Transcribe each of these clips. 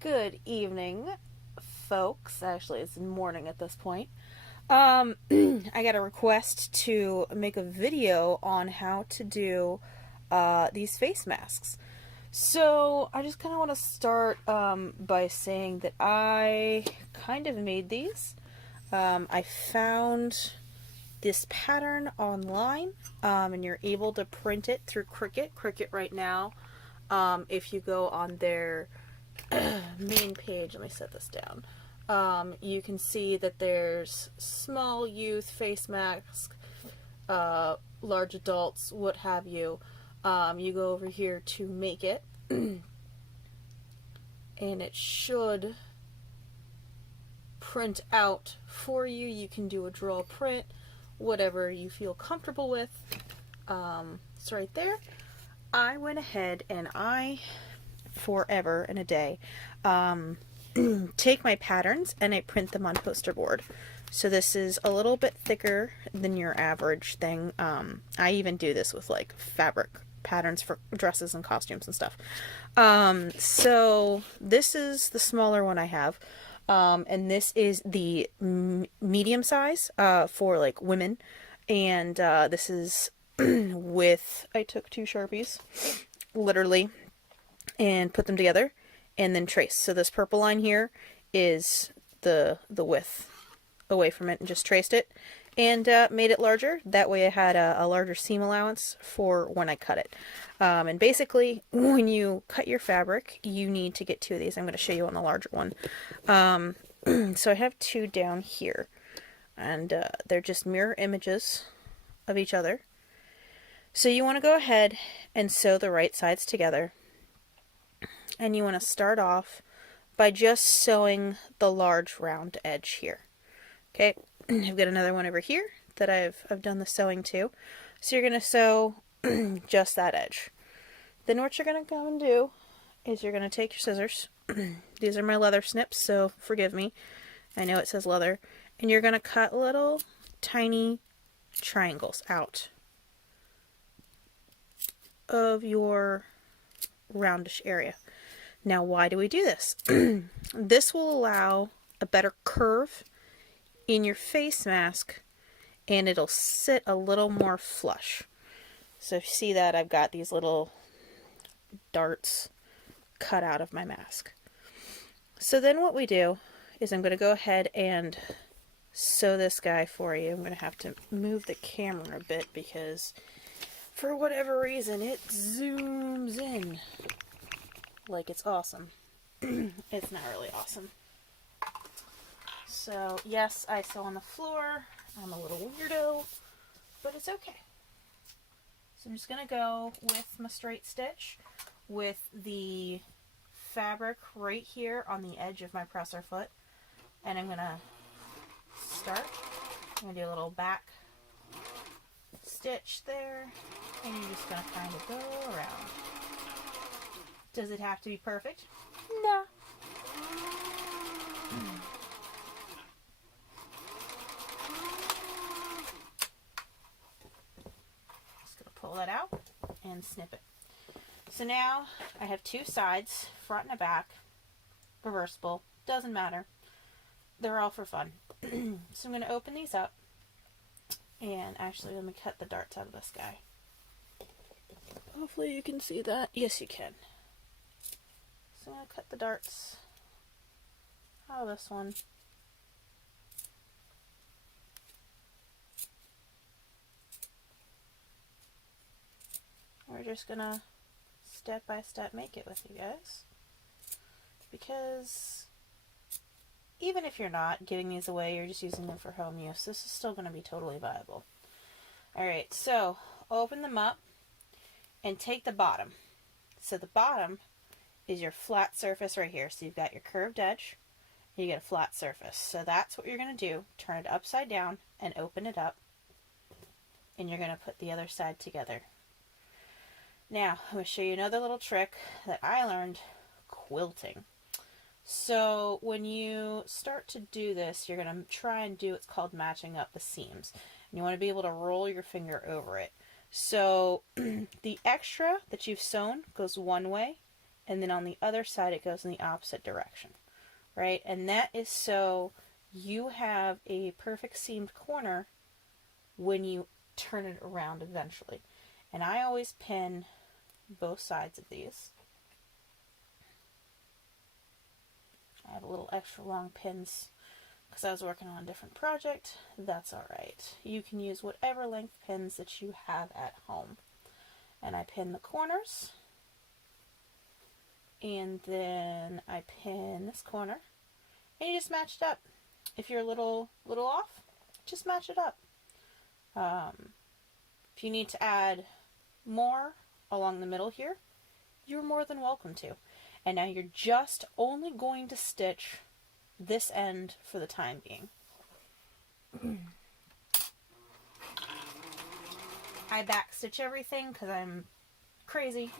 Good evening, folks. Actually, it's morning at this point. I got a request to make a video on how to do these face masks. So I just kind of want to start by saying that I kind of made these. I found this pattern online, and you're able to print it through Cricut. Cricut right now, if you go on their main page, let me set this down. You can see that there's small youth face mask, large adults, what have you. You go over here to make it, and it should print out for you. You can do a draw print, whatever you feel comfortable with. It's right there. I went ahead and forever and a day, take my patterns and I print them on poster board. So this is a little bit thicker than your average thing. I even do this with like fabric patterns for dresses and costumes and stuff. So this is the smaller one I have. And this is the medium size for like women. And this is with, I took two Sharpies, literally, and put them together and then trace. So this purple line here is the width away from it, and just traced it and made it larger. That way I had a larger seam allowance for when I cut it. And basically when you cut your fabric, you need to get two of these. I'm going to show you on the larger one. So I have two down here, and they're just mirror images of each other. So you want to go ahead and sew the right sides together. And you want to start off by just sewing the large round edge here. Okay, I've got another one over here that I've done the sewing to. So you're going to sew just that edge. Then what you're going to go and do is you're going to take your scissors. These are my leather snips, so forgive me. I know it says leather. And you're going to cut little tiny triangles out of your roundish area. Now, why do we do this? This will allow a better curve in your face mask, and it'll sit a little more flush. So if you see that, I've got these little darts cut out of my mask. So then what we do is I'm going to go ahead and sew this guy for you. I'm going to have to move the camera a bit because for whatever reason it zooms in like it's awesome. It's not really awesome. So yes, I sew on the floor. I'm a little weirdo, but it's okay. So I'm just going to go with my straight stitch with the fabric right here on the edge of my presser foot. And I'm going to start. I'm going to do a little back stitch there. And you're just going to kind of go around. Does it have to be perfect? No. Just going to pull that out and snip it. So now I have two sides, front and a back, reversible, doesn't matter. They're all for fun. So I'm going to open these up, and actually let me cut the darts out of this guy. Hopefully you can see that. Yes, you can. So I'm going to cut the darts out of this one. We're just going to step by step make it with you guys. Because even if you're not giving these away, you're just using them for home use, this is still going to be totally viable. Alright, so open them up and take the bottom. So the bottom is your flat surface right here. So you've got your curved edge, you get a flat surface. So that's what you're going to do. Turn it upside down and open it up. And you're going to put the other side together. Now, I'm going to show you another little trick that I learned quilting. So when you start to do this, you're going to try and do what's called matching up the seams. And you want to be able to roll your finger over it. So the extra that you've sewn goes one way, and then on the other side it goes in the opposite direction, right? And that is so you have a perfect seamed corner when you turn it around eventually. And I always pin both sides of these. I have a little extra long pins because I was working on a different project. That's alright. You can use whatever length pins that you have at home. And I pin the corners. And then I pin this corner. And you just match it up. If you're a little off, just match it up. If you need to add more along the middle here, you're more than welcome to. And now you're just only going to stitch this end for the time being. I back stitch everything because I'm crazy.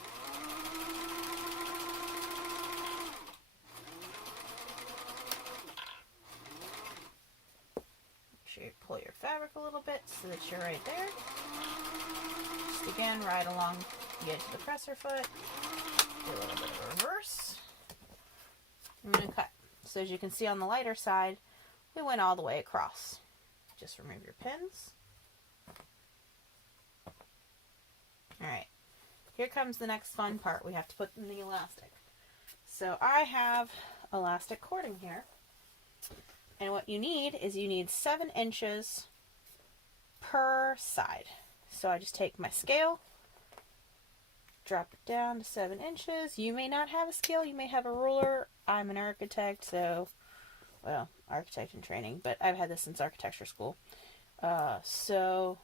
Make sure you pull your fabric a little bit so that you're right there. Just again, right along the edge of the presser foot. Do a little bit of reverse. I'm going to cut. So as you can see on the lighter side, we went all the way across. Just remove your pins. Alright, here comes the next fun part. We have to put in the elastic. So I have elastic cording here. And what you need is you need 7 inches per side. So I just take my scale, drop it down to 7 inches. You may not have a scale, you may have a ruler. I'm an architect, so, well, architect in training, but I've had this since architecture school. So,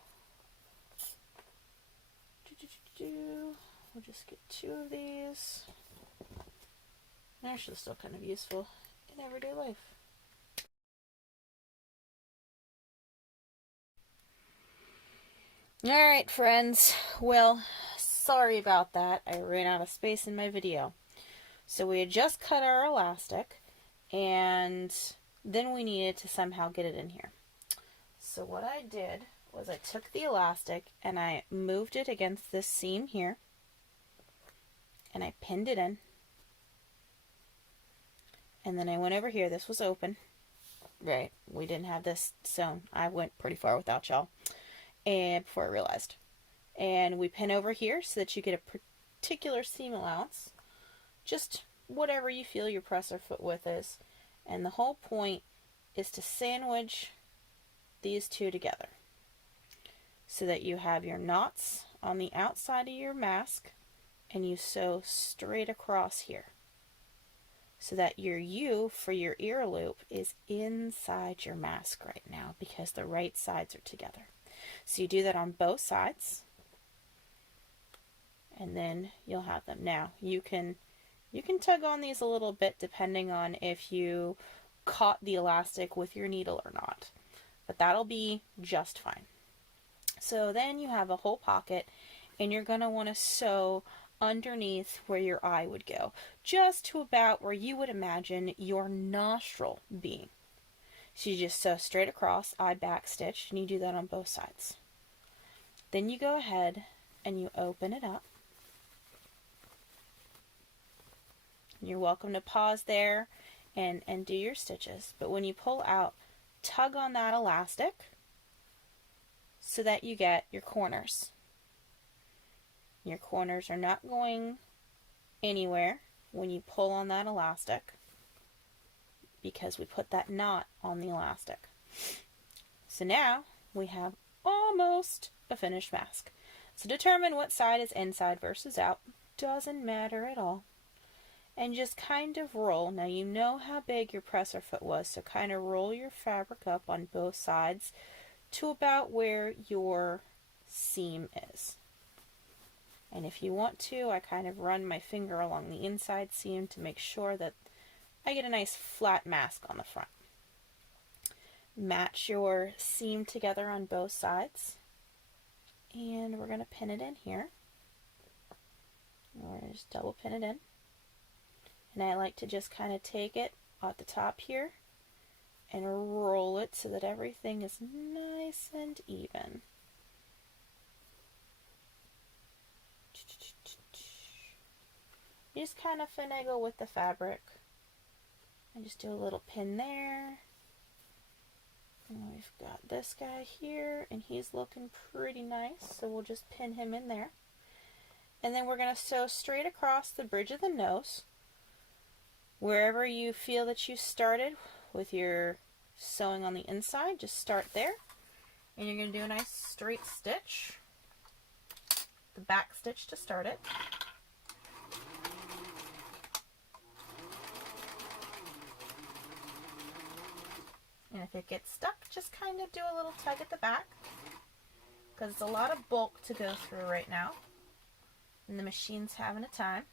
we'll just get 2 of these. They're actually still kind of useful in everyday life. Alright, friends. Well, sorry about that. I ran out of space in my video. So we had just cut our elastic, and then we needed to somehow get it in here. So what I did was I took the elastic and I moved it against this seam here, and I pinned it in. And then I went over here. This was open. Right. We didn't have this sewn. I went pretty far without y'all. And before I realized. And we pin over here so that you get a particular seam allowance. Just whatever you feel your presser foot width is. And the whole point is to sandwich these two together so that you have your knots on the outside of your mask and you sew straight across here so that your U for your ear loop is inside your mask right now because the right sides are together. So you do that on both sides and then you'll have them. Now you can tug on these a little bit depending on if you caught the elastic with your needle or not, but that'll be just fine. So then you have a whole pocket and you're going to want to sew underneath where your eye would go, just to about where you would imagine your nostril being. So you just sew straight across, eye back stitch, and you do that on both sides. Then you go ahead and you open it up. You're welcome to pause there and do your stitches, but when you pull out, tug on that elastic so that you get your corners. Your corners are not going anywhere when you pull on that elastic because we put that knot on the elastic. So now we have almost a finished mask. So determine what side is inside versus out. Doesn't matter at all. And just kind of roll. Now you know how big your presser foot was, so kind of roll your fabric up on both sides to about where your seam is. And if you want to, I kind of run my finger along the inside seam to make sure that I get a nice flat mask on the front. Match your seam together on both sides. And we're going to pin it in here. Or just double pin it in. And I like to just kind of take it at the top here and roll it so that everything is nice and even. you just kind of finagle with the fabric. And just do a little pin there. And we've got this guy here, and he's looking pretty nice, so we'll just pin him in there. And then we're going to sew straight across the bridge of the nose. Wherever you feel that you started with your sewing on the inside, just start there. And you're going to do a nice straight stitch, the back stitch to start it. And if it gets stuck, just kind of do a little tug at the back, because it's a lot of bulk to go through right now, and the machine's having a time.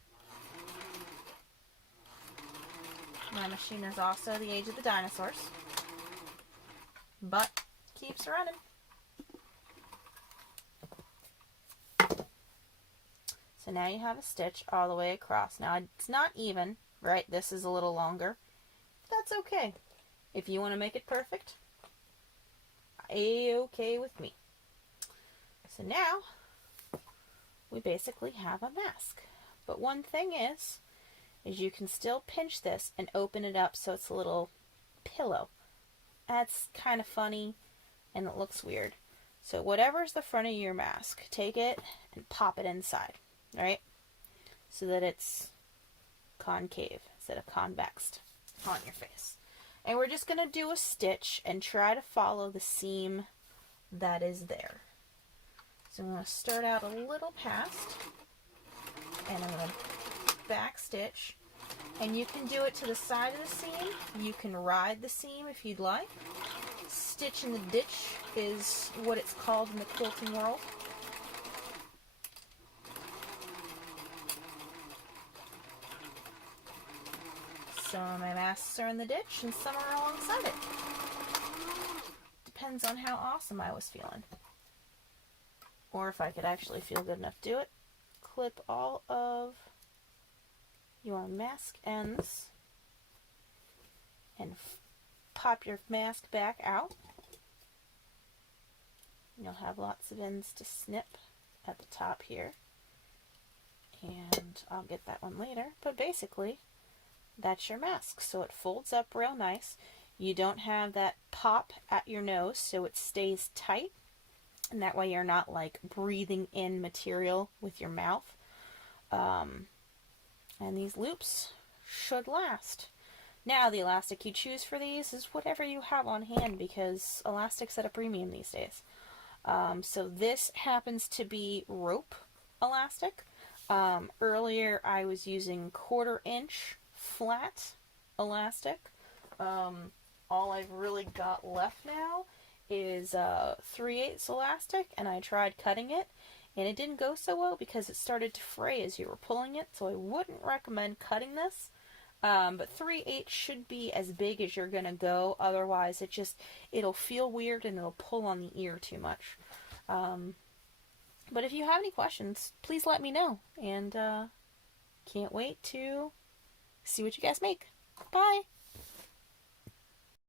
My machine is also the age of the dinosaurs, but keeps running. So now you have a stitch all the way across. Now it's not even, right? This is a little longer. That's okay. If you want to make it perfect, A-okay with me. So now we basically have a mask. But one thing is you can still pinch this and open it up so it's a little pillow. That's kind of funny and it looks weird. So whatever's the front of your mask, take it and pop it inside, right? So that it's concave instead of convex on your face. And we're just going to do a stitch and try to follow the seam that is there. So I'm going to start out a little past, and I'm going to back stitch. And you can do it to the side of the seam. You can ride the seam if you'd like. Stitch in the ditch is what it's called in the quilting world. Some of my masks are in the ditch and some are alongside it. Depends on how awesome I was feeling. Or if I could actually feel good enough to do it. Clip all of your mask ends and pop your mask back out. You'll have lots of ends to snip at the top here. And I'll get that one later. But basically, that's your mask. So it folds up real nice. You don't have that pop at your nose, so it stays tight. And that way you're not like breathing in material with your mouth. And these loops should last. Now the elastic you choose for these is whatever you have on hand, because elastic's at a premium these days. So this happens to be rope elastic. Earlier I was using 1/4 inch flat elastic. All I've really got left now is 3/8 elastic, and I tried cutting it and it didn't go so well because it started to fray as you were pulling it, so I wouldn't recommend cutting this. But 3/8 should be as big as you're gonna go, otherwise it'll feel weird and it'll pull on the ear too much. But if you have any questions, please let me know, and can't wait to see what you guys make. Bye!